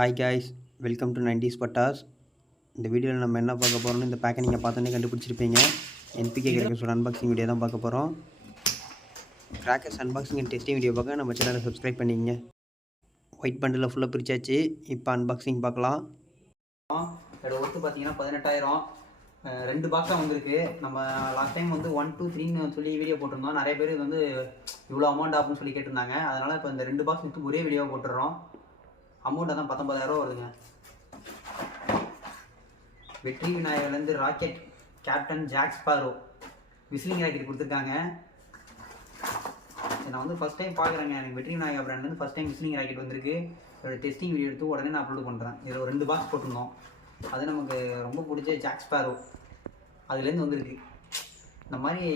Hi guys, welcome to 90s பட்டாஸ். இந்த வீடியோவில் நம்ம என்ன பார்க்க போகிறோம்னு இந்த பேக்கை நீங்கள் பார்த்தோன்னே கண்டுபிடிச்சிருப்பீங்க. என்பிகே கிராக்கர்ஸோட அன்பாக்சிங் வீடியோ தான் பார்க்க போகிறோம். Crackers unboxing and testing video பார்க்க நம்ம சேனலை சப்ஸ்கிரைப் பண்ணிங்க. ஒயிட் பண்டில் ஃபுல்லாக பிரிச்சாச்சு. இப்போ அன்பாக்சிங் பார்க்கலாம். இதோட ஒர்த்து பார்த்தீங்கன்னா 18,000. 2 பாக்ஸாக வந்திருக்கு. நம்ம லாஸ்ட் டைம் வந்து 1, 2, 3ன்னு சொல்லி வீடியோ போட்டிருந்தோம். நிறைய பேர் இது வந்து இவ்வளோ அமௌண்ட் ஆகும்னு சொல்லி கேட்டிருந்தாங்க. அதனால் இப்போ இந்த 2 பாக்ஸ் விற்று ஒரே வீடியோவை போட்டுடுறோம். அமௌண்ட் தான் 19,000 வருதுங்க. வெற்றி விநாயகர்லேருந்து rocket captain Jack Sparrow whistling rocket கொடுத்துருக்காங்க. நான் வந்து ஃபஸ்ட் டைம் பார்க்குறேங்க. எனக்கு வெற்றி விநாயகர் பிராண்ட்லேருந்து ஃபஸ்ட் டைம் விசிலிங் ராக்கெட் வந்திருக்கு. இதோட டெஸ்டிங் வீடியோ எடுத்து உடனே நான் அப்லோட் பண்ணுறேன். இதில் ஒரு 2 பாக்ஸ் போட்டிருந்தோம். அது நமக்கு ரொம்ப பிடிச்ச ஜாக் ஸ்பாரோ அதுலேருந்து வந்திருக்கு. இந்த மாதிரி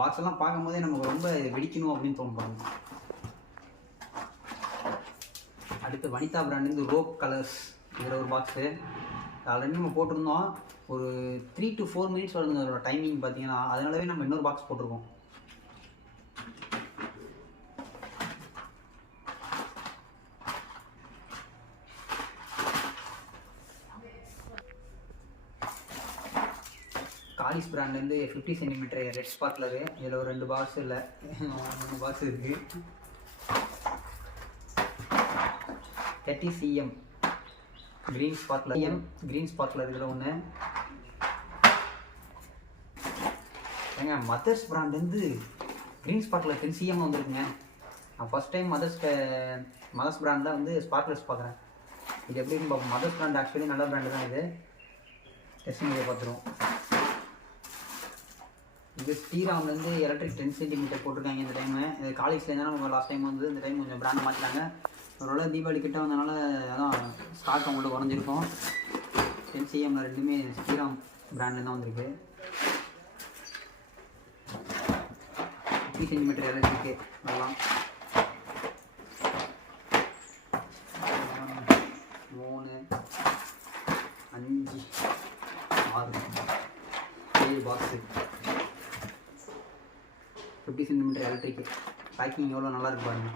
பாக்ஸ் எல்லாம் பார்க்கும்போதே நமக்கு ரொம்ப வெடிக்கணும் அப்படின்னு தோணும். அடுத்து வனிதா பிராண்ட்லேருந்து ரோப் கலர்ஸ் இதில் ஒரு பாக்ஸு ஆல்ரெடி நம்ம போட்டிருந்தோம். ஒரு 3 to 4 மினிட்ஸ் வருதுங்க அதோட டைமிங் பார்த்தீங்கன்னா. அதனாலவே நம்ம இன்னொரு பாக்ஸ் போட்டிருக்கோம். காலிஸ் பிராண்ட்லேருந்து 50 சென்டிமீட்டர் ரெட் ஸ்பார்க்லரு. இதில் ஒரு 2 பாக்ஸ் இல்லை 3 பாக்ஸ் இருக்குது. 30 cm கிரீன் ஸ்பார்க்லர் இதில் ஒன்று. ஏங்க மதர்ஸ் பிராண்ட்லேருந்து க்ரீன் ஸ்பார்க்லர் 10 cm வந்துருக்குங்க. நான் ஃபஸ்ட் டைம் மதர்ஸ் பிராண்டில் வந்து ஸ்பார்க்லர்ஸ் பார்க்குறேன். இது எப்படி இருக்குன்னு பார்ப்போம். மதர்ஸ் பிராண்ட் ஆக்சுவலி நல்ல பிராண்டு தான். இது டெஸ்டிங் வீடியோ பார்த்துருவோம். இது ஸ்ரீராம்லேருந்து எலக்ட்ரிக் 10 சென்டிமீட்டர் போட்டிருக்காங்க இந்த டைமு. இது காலேஜ்லேருந்து நம்ம லாஸ்ட் டைம் வந்து இந்த டைம் கொஞ்சம் பிராண்ட் மாற்றிட்டாங்க. அதனால தீபாவளி கிட்ட வந்தனால அதான் ஸ்டாக் அவங்கள்ட்ட குறைஞ்சிருக்கும். 10 cm ரெண்டுமே ஸ்ரீராம் பிராண்டில் தான் வந்திருக்கு. 50 சென்டிமீட்டர் எலக்ட்ரிக்கு அதெல்லாம் 3, 5, 6, 7 பாக்ஸு 50 சென்டிமீட்டர் எலக்ட்ரிக்கு. பேக்கிங் எவ்வளோ நல்லா இருக்கு பாருங்க.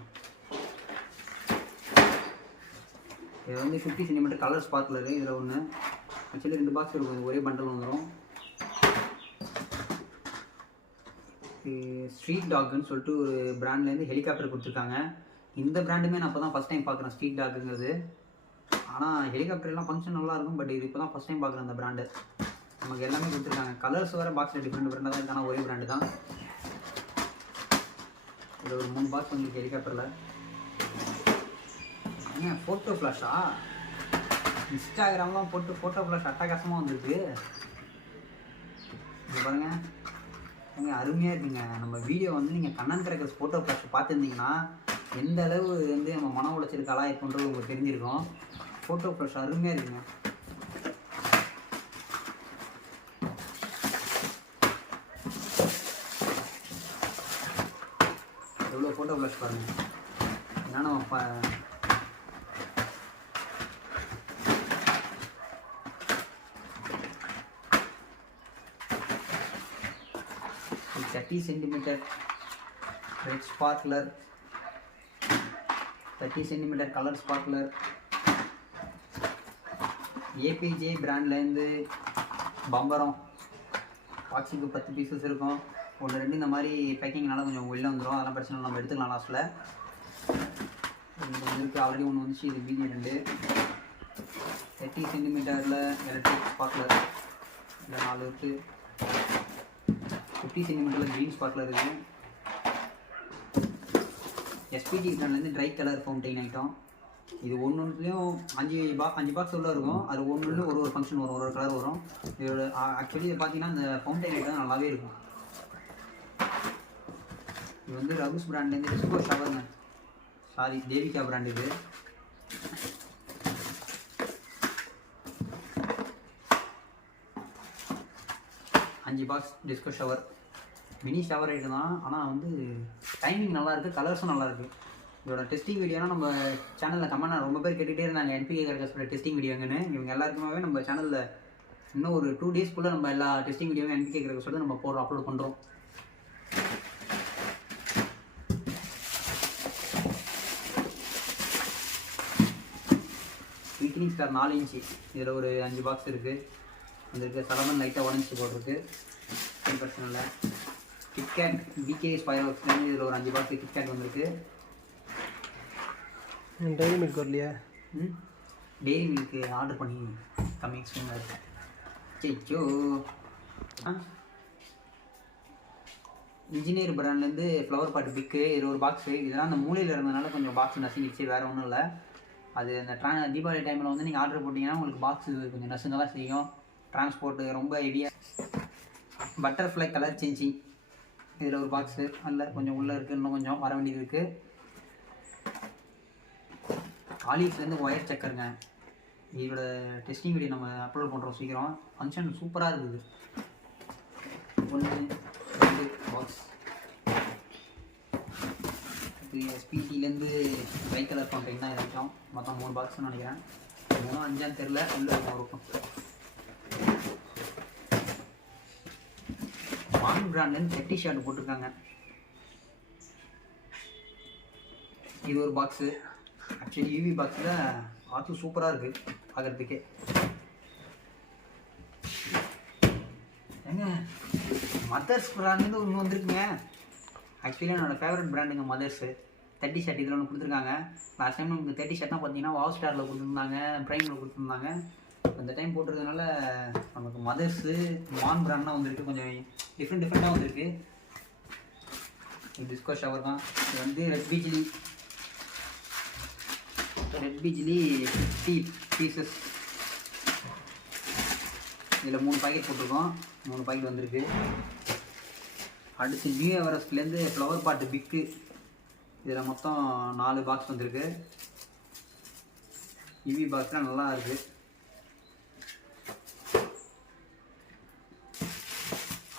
இது வந்து 50 சென்டிமீட்டர் கலர் ஸ்பார்க்லரு. இதில் ஒன்று ஆக்சுவலி 2 பாக்ஸ் இருக்கும். ஒரே பண்டல் வந்துடும். ஸ்ட்ரீட் டாக்குன்னு சொல்லிட்டு ஒரு பிராண்ட்லேருந்து ஹெலிகாப்டர் கொடுத்துருக்காங்க. இந்த பிராண்டுமே நான் இப்போ தான் ஃபஸ்ட் டைம் பார்க்குறேன் ஸ்ட்ரீட் டாக்குங்கிறது. ஆனால் ஹெலிகாப்டர்லாம் ஃபங்க்ஷன் நல்லாயிருக்கும். பட் இது இப்போ தான் ஃபஸ்ட் டைம் பார்க்குறேன் அந்த பிராண்டு. நமக்கு எல்லாமே கொடுத்துருக்காங்க. கலர்ஸ் வேறு பாக்ஸில் டிஃப்ரெண்டாக தான் இருக்கான ஒரே பிராண்டு தான். இது ஒரு 3 பாக்ஸ் வந்துருக்கு ஹெலிகாப்டரில். ஏங்க ஃபோட்டோ ஃப்ளாஷா? இன்ஸ்டாகிராம்லாம் போட்டு ஃபோட்டோ ஃப்ளாஷ் அட்டகாசமாக வந்துருக்கு. இங்கே பாருங்கள் ஏங்க அருமையாக இருக்குங்க. நம்ம வீடியோ வந்து நீங்கள் கண்ணன் கிராக்கர்ஸ் ஃபோட்டோ ஃப்ளாஷ் பார்த்துருந்தீங்கன்னா எந்த அளவு வந்து நம்ம மன உளைச்சல் கலாய்ப்புன்றது உங்களுக்கு தெரிஞ்சிருக்கும். ஃபோட்டோ ஃப்ளாஷ் அருமையாக இருக்குங்க. எவ்வளோ ஃபோட்டோ ஃப்ளாஷ் பாருங்கள். ஏன்னா நம்ம 30 centimetre red sparkler, 30 centimetre colour sparkler. ABJ பிராண்ட்லேருந்து பம்பரம் பாக்ஸுக்கு 10 பீசஸ் இருக்கும். 1, 2 இந்த மாதிரி பேக்கிங்னால கொஞ்சம் வெளில வந்துடும். அதெல்லாம் பிரச்சனை இல்லை, நம்ம எடுத்துக்கலாம் லாஸ்ட்டில். இருக்குது ஆல்ரெடி ஒன்று வந்துச்சு. இது மீதி 2 30 சென்டிமீட்டரில் எலக்ட்ரிக் ஸ்பார்க்லர். இல்லை 4 இருக்குது. 50 சென்டிமீட்டரில் க்ரீன் ஸ்பார்க்லர் இருக்குது. எஸ்பிடி பிராண்ட்லேருந்து ட்ரை கலர் ஃபவுண்டைன் ஐட்டம். இது ஒன்றுலேயும் 5 பாக்ஸ் உள்ள இருக்கும். அது ஒன்று ஒரு ஃபங்க்ஷன் வரும், ஒரு கலர் வரும். இதோட ஆக்சுவலி இதை பார்த்தீங்கன்னா இந்த ஃபவுண்டைன் ஐட்டம் நல்லாவே இருக்கும். இது வந்து ரகுஸ் பிராண்ட்லேருந்து டிஸ்கோ ஷவருங்க. தேவிகா பிராண்ட். இது அஞ்சு box disco shower. Mini shower item தான். ஆனால் வந்து டைமிங் நல்லாயிருக்கு, கலர்ஸும் நல்லாயிருக்கு. இதோட டெஸ்டிங் வீடியோனா நம்ம சேனலில் கமெண்ட் ரொம்ப பேர் கேட்டுகிட்டே இருந்தாங்க என்பிகே கிராக்கர்ஸோட டெஸ்டிங் வீடியோங்கன்னு. இவங்க எல்லாருக்குமே நம்ம சேனலில் இன்னும் ஒரு 2 டேஸ்க்குள்ளே நம்ம எல்லா டெஸ்டிங் வீடியோவும் என்பிகே கிராக்கர்ஸோட நம்ம அப்லோட் பண்ணுறோம். ஷூட்டிங் ஸ்டார் 4 இன்ச்சு, இதில் ஒரு 5 பாக்ஸ் இருக்குது. வந்துருக்கு. சலமன் லைட்டாக உடஞ்சி போட்டிருக்கு, பிரச்சனை இல்லை. கிட்கேட் பிகே ஸ்பைர் ஒர்க்ஸ்லேருந்து இதில் ஒரு 5 பாக்ஸ் கிட்கேட் வந்திருக்கு. டெய்ரி மில்க் வரலையா? டெய்ரி மில்க்கு ஆர்டர் பண்ணி கம்மிங் சூனாக இருக்கேன். சேச்சோ. இன்ஜினியர் பிராண்ட்லேருந்து ஃப்ளவர் பாட் பிக்கு, இது ஒரு பாக்ஸு. இதெல்லாம் அந்த மூலையில் இருந்ததுனால கொஞ்சம் பாக்ஸ் நசுங்கிடுச்சு, வேறு ஒன்றும் இல்லை. அது அந்த தீபாவளி டைமில் வந்து நீங்கள் ஆர்டர் போட்டிங்கன்னா உங்களுக்கு பாக்ஸு கொஞ்சம் நசுங்கெல்லாம் செய்யும். டிரான்ஸ்போர்ட்டு ரொம்ப ஹெவியாக. பட்டர்ஃப்ளை கலர் சேஞ்சிங், இதில் ஒரு பாக்ஸு. அதில் கொஞ்சம் உள்ளே இருக்குது, இன்னும் கொஞ்சம் வர வேண்டியது இருக்குது. ஆலிவ்ஸ்லேருந்து ஒயர் செக்கருங்க. இதோட டெஸ்டிங் வீடியோ நம்ம அப்லோட் பண்ணுறோம் சீக்கிரம். ஃபங்க்ஷன் சூப்பராக இருக்குது. 1 2 பாக்ஸ். எஸ்பிடிலேருந்து ட்ரை கலர் ஃபவுண்டைன் தான் இறக்கும். மொத்தம் 3 பாக்ஸ்னு நினைக்கிறேன். 3 5 தெரில, உள்ள இருக்கும். வான் பிராண்ட்லேருந்து செட்டி ஷர்ட் போட்டிருக்காங்க. இது ஒரு பாக்ஸு. ஆக்சுவலி யூவி பாக்ஸில் பார்த்து சூப்பராக இருக்குது பார்க்குறதுக்கே. ஏங்க மதர்ஸ் பிராண்ட்லேருந்து ஒன்று வந்துருக்குங்க. ஆக்சுவலி என்னோடய ஃபேவரட் பிராண்டுங்க மதர்ஸு. 30 ஷர்ட் இதில் ஒன்று கொடுத்துருக்காங்க. லாஸ்ட் டைம் உங்களுக்கு 30 ஷர்ட்னால் பார்த்தீங்கன்னா வாவ் ஸ்டாரில் கொடுத்துருந்தாங்க, ப்ரைமில் கொடுத்துருந்தாங்க. இந்த டைம் போட்டிருக்கனால நமக்கு மதர்ஸு வான் பிராண்ட்லாம் வந்திருக்கு. கொஞ்சம் டிஃப்ரெண்ட்டாக வந்திருக்கு. டிஸ்கோ ஷவர் தான். இது வந்து ரெட் பிஜிலி 50 பீசஸ். இதில் 3 பாக்கெட் போட்டிருக்கோம். 3 பாக்கெட் வந்திருக்கு. அடுத்து நியூ எவரெஸ்ட்லேருந்து ஃப்ளவர் பாட்டு பிக்கு. இதில் மொத்தம் 4 பாக்ஸ் வந்திருக்கு. யூவி பாக்ஸ்லாம் நல்லா இருக்குது.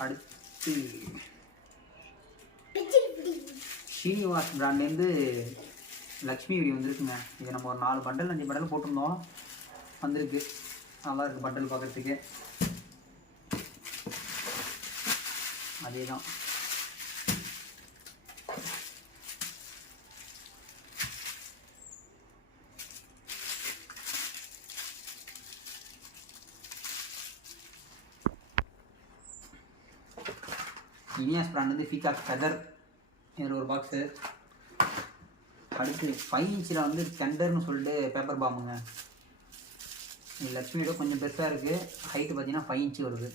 அடுத்து ஸ்ரீனிவாஸ் பிராண்ட்லேருந்து லக்ஷ்மி வீடியோ வந்துருக்குங்க. இது நம்ம ஒரு 4 பண்டல் 5 பண்டல் போட்டிருந்தோம், வந்திருக்கு. நல்லா இருக்குது பண்டல் பார்க்குறதுக்கு. அதே தான். இனியாஸ் பிராண்ட் ஃபீகாக் ஃபெதர், இதில் ஒரு பாக்ஸு. அடுத்து 5 இன்ச்சில் வந்து கெண்டர்னு சொல்லிட்டு பேப்பர் பாம்புங்க. இது லக்ஷ்மியோட கொஞ்சம் பெருசாக இருக்குது. ஹைட்டு பார்த்தீங்கன்னா 5 இன்ச்சு வருது.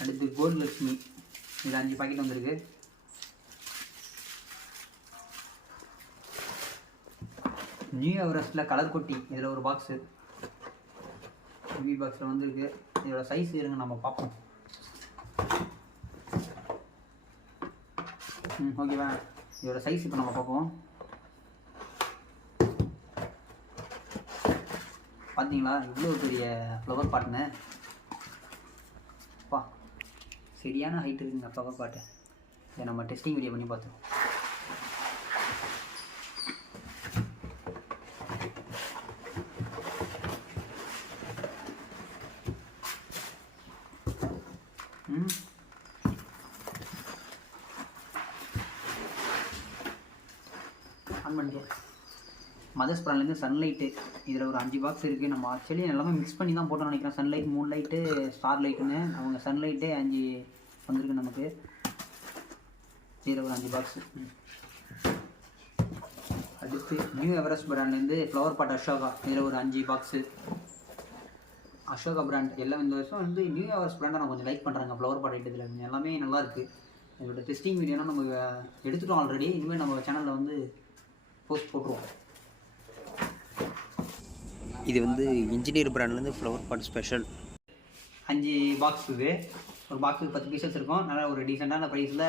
அடுத்து கோல்டு லக்ஷ்மி, இதில் 5 பாக்கெட் வந்திருக்கு. நியூ எவரெஸ்ட்டில் கலர் கொட்டி, இதில் ஒரு பாக்ஸு. வி பாக்ஸில் வந்துருக்கு. இதோட சைஸ் இருங்க நம்ம பார்ப்போம். ஓகேவா, இதோட சைஸ் இப்போ நம்ம பார்ப்போம். பார்த்தீங்களா இவ்வளோ பெரிய ஃப்ளவர் பாட்டுன்னு? பா, சரியான ஹைட் இருக்குங்க ஃப்ளவர் பாட்டு. இதை நம்ம டெஸ்டிங் வீடியோ பண்ணி பார்த்தோம். ஆன் பண்ணிட்டேன். மதர்ஸ் பிராண்ட்லேருந்து சன்லைட்டு, இதில் ஒரு 5 பாக்ஸ் இருக்குது. நம்ம ஆக்சுவலி எல்லாமே மிக்ஸ் பண்ணி தான் போட்டோம்னு நினைக்கிறேன். சன்லைட் 3 லைட்டு, ஸ்டார் லைட்டுன்னு அவங்க சன்லைட்டே 5 வந்திருக்கு நமக்கு. இதில் ஒரு 5 பாக்ஸு. அடுத்து நியூ எவரெஸ்ட் பிராண்ட்லேருந்து ஃப்ளவர் பாட் அசோகா, இதில் ஒரு 5 பாக்ஸு. அசோகா பிராண்ட் எல்லாம் இந்த வருஷம் வந்து நியூ எவரெஸ்ட் பிராண்டை நான் கொஞ்சம் லைக் பண்ணுறாங்க. ஃப்ளவர் பாட் ஐட்டத்தில் எல்லாமே நல்லாயிருக்கு. இதோட டெஸ்டிங் வீடியோனா நம்ம எடுத்துட்டோம் ஆல்ரெடி. இனிமேல் நம்ம சேனலில் வந்து போஸ்ட் போட்டுருவோம். இது வந்து இன்ஜினியர் பிராண்ட்லேருந்து ஃப்ளவர் பாட் ஸ்பெஷல் 5 பாக்ஸ். இது ஒரு பாக்ஸுக்கு 10 பீசஸ் இருக்கும். நல்லா ஒரு டீசெண்டான ப்ரைஸில்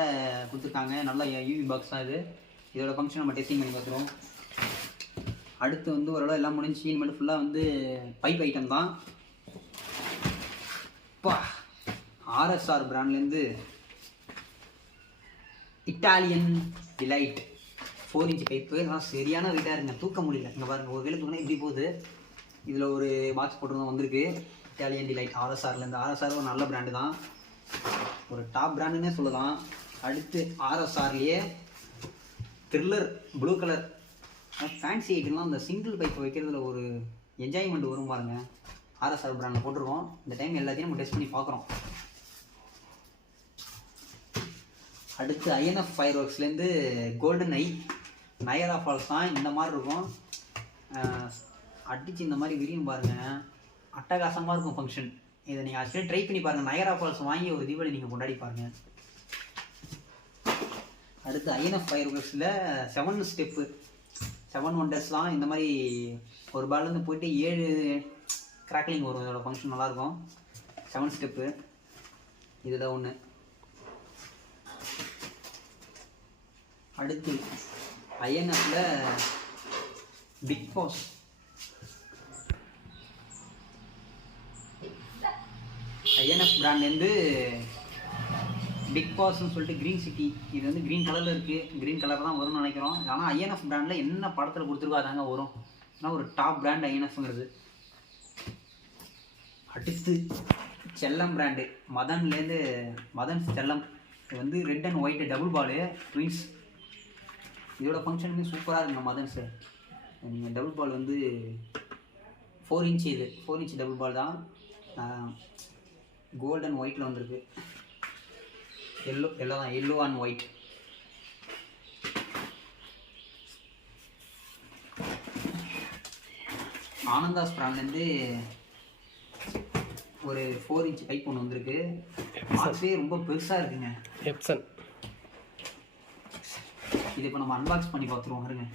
கொடுத்துருக்காங்க. நல்லா யூவி பாக்ஸ் தான் இது. இதோட ஃபங்க்ஷன் நம்ம டெஸ்டிங் பண்ணி பார்த்துருவோம். அடுத்து வந்து ஓரளவு எல்லாம் முடிஞ்சு இனிமேல் ஃபுல்லாக வந்து பைப் ஐட்டம் தான். இப்போ RSR பிராண்ட்லேருந்து இட்டாலியன் டிலைட் 4 இன்ச் பைப்பு. இதெல்லாம் சரியான வெயிட்டாக இருக்குங்க, தூக்க முடியல. இங்கே பாருங்கள், ஒரு வேலை தூக்கினா இப்படி போகுது. இதில் ஒரு பாக்ஸ் போட்டுருந்தோம் வந்திருக்கு. Italian delight RSRலேருந்து. RSR ஒரு நல்ல பிராண்டு தான், ஒரு டாப் பிராண்டுன்னே சொல்லலாம். அடுத்து RSRலேயே த்ரில்லர் ப்ளூ கலர் ஃபேன்சி ஐட்டம்லாம் அந்த சிங்கிள் பைப் வைக்கிறதுல ஒரு என்ஜாய்மெண்ட் வரும் பாருங்கள். ஆர்எஸ்ஆர் பிராண்டில் போட்டிருக்கோம். இந்த டைம் எல்லாத்தையும் நம்ம டெஸ்ட் பண்ணி பார்க்குறோம். அடுத்து ஐஎன்எஃப் ஃபயர் ஒர்க்ஸ்லேருந்து கோல்டன் ஐ நயரா ஃபால்ஸ் தான் இந்த மாதிரி இருக்கும். அடித்து இந்த மாதிரி விரியும் பாருங்கள், அட்டகாசமாக இருக்கும் ஃபங்க்ஷன். இதை நீங்கள் ஆக்சுவலி ட்ரை பண்ணி பாருங்கள். நயரா ஃபால்ஸ் வாங்கி ஒரு தீபாவளி நீங்கள் கொண்டாடி பாருங்கள். அடுத்து ஐஎன்எஃப் ஃபயர் ஒர்க்ஸில் 7 ஸ்டெப்பு 7 ஒண்டர்ஸ்லாம் இந்த மாதிரி ஒரு பால்லேருந்து போயிட்டு 7 கிராக்லிங் வரும். இதோட ஃபங்க்ஷன் நல்லாயிருக்கும். 7 ஸ்டெப்பு இதில் ஒன்று. அடுத்து ஐஎன்எஃப்ல பிக் பாஸ் ஐஎன்எஃப் பிராண்ட்லேருந்து பிக் பாஸ்ன்னு சொல்லிட்டு க்ரீன் சிட்டி. இது வந்து க்ரீன் கலரில் இருக்குது. க்ரீன் கலர் தான் வரும்னு நினைக்கிறோம். ஆனால் ஐஎன்எஃப் பிராண்டில் என்ன படத்தில் கொடுத்துருக்கோ அதாங்க வரும். ஏன்னா ஒரு டாப் பிராண்ட் ஐஎன்எஃப்ங்கிறது. அடுத்து செல்லம் பிராண்டு மதன்லேருந்து மதன் செல்லம். இது வந்து red and white double ball twins. இதோட ஃபங்க்ஷனுமே சூப்பராக இருக்குங்க மதன்ஸு. நீங்கள் டபுள் பால் வந்து 4 இன்ச். இது 4 இன்ச் டபுள் பால் தான். கோல்ட் அண்ட் ஒயிட்டில் வந்திருக்கு. எல்லோ தான், எல்லோ அண்ட் ஒயிட். ஆனந்தாஸ் பிராண்ட்லேருந்து ஒரு 4 இன்ச் பைப் ஒன்று வந்திருக்கு. பாக்ஸே ரொம்ப பெருசாக இருக்குங்க. எப்சன். இது இப்போ நம்ம அன்பாக்ஸ் பண்ணி பார்த்துருவோம். பாருங்க,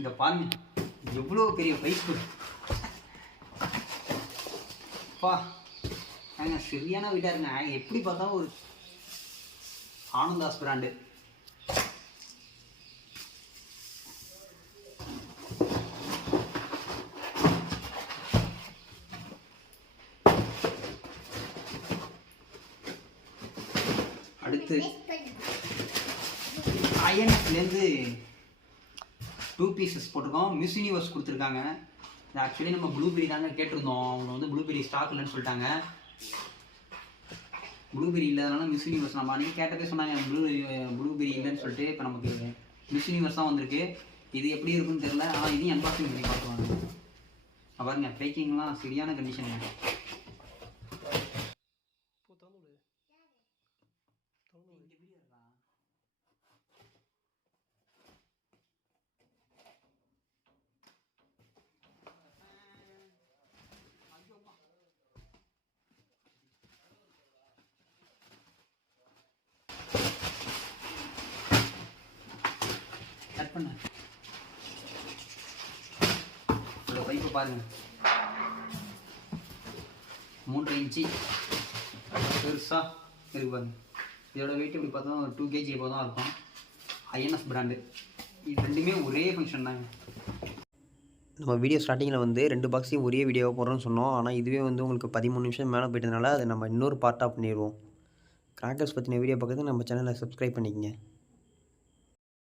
இதை பாருங்க, எவ்வளோ பெரிய பைப்பு பா. ஏங்க சரியான வீட்டாக இருங்க. எப்படி பார்த்தாலும் ஒரு ஆனந்தாஸ் பிராண்டு. அடுத்து ஐஎன்எஃப்லேருந்து 2 பீசஸ் போட்டிருக்கோம். மிஸ் யூனிவர்ஸ் கொடுத்துருக்காங்க. ஆக்சுவலி நம்ம ப்ளூபெரி தாங்க கேட்டிருந்தோம். அவங்க வந்து ப்ளூபெரி ஸ்டாக் இல்லைன்னு சொல்லிட்டாங்க. ப்ளூபெரி இல்லாதனால மிஸ் யூனிவர்ஸ் நம்ம அன்றைக்கி கேட்டதே சொன்னாங்க ப்ளூபெரி இல்லைன்னு சொல்லிட்டு. இப்போ நமக்கு மிஸ் யூனிவர்ஸ் தான் வந்திருக்கு. இது எப்படி இருக்குன்னு தெரியல. ஆனால் இதையும் அன்பாக்சிங் பண்ணி பார்த்துருவாங்க. பாருங்க, பேக்கிங்லாம் சரியான கண்டிஷன். கட் பண்ண இதோட பைப்பை பாருங்கள், 3.5 இன்ச்சு பெருசாக இருக்கு பாருங்க. இதோட வெயிட் இப்படி பார்த்தா ஒரு 2 kg எப்போ தான் இருக்கும். INF brand. இது ரெண்டுமே ஒரே ஃபங்க்ஷன் தாங்க. நம்ம வீடியோ ஸ்டார்டிங்கில் வந்து 2 பாக்ஸையும் ஒரே வீடியோவாக போடுறோன்னு சொன்னோம். ஆனால் இதுவே வந்து உங்களுக்கு 13 நிமிஷம் மேலே போயிட்டதுனால அதை நம்ம இன்னொரு பார்ட்டாக பண்ணிடுவோம். கிராக்கர்ஸ் பற்றின வீடியோ பார்க்குறது நம்ம சேனலை சப்ஸ்கிரைப் பண்ணிக்கங்க.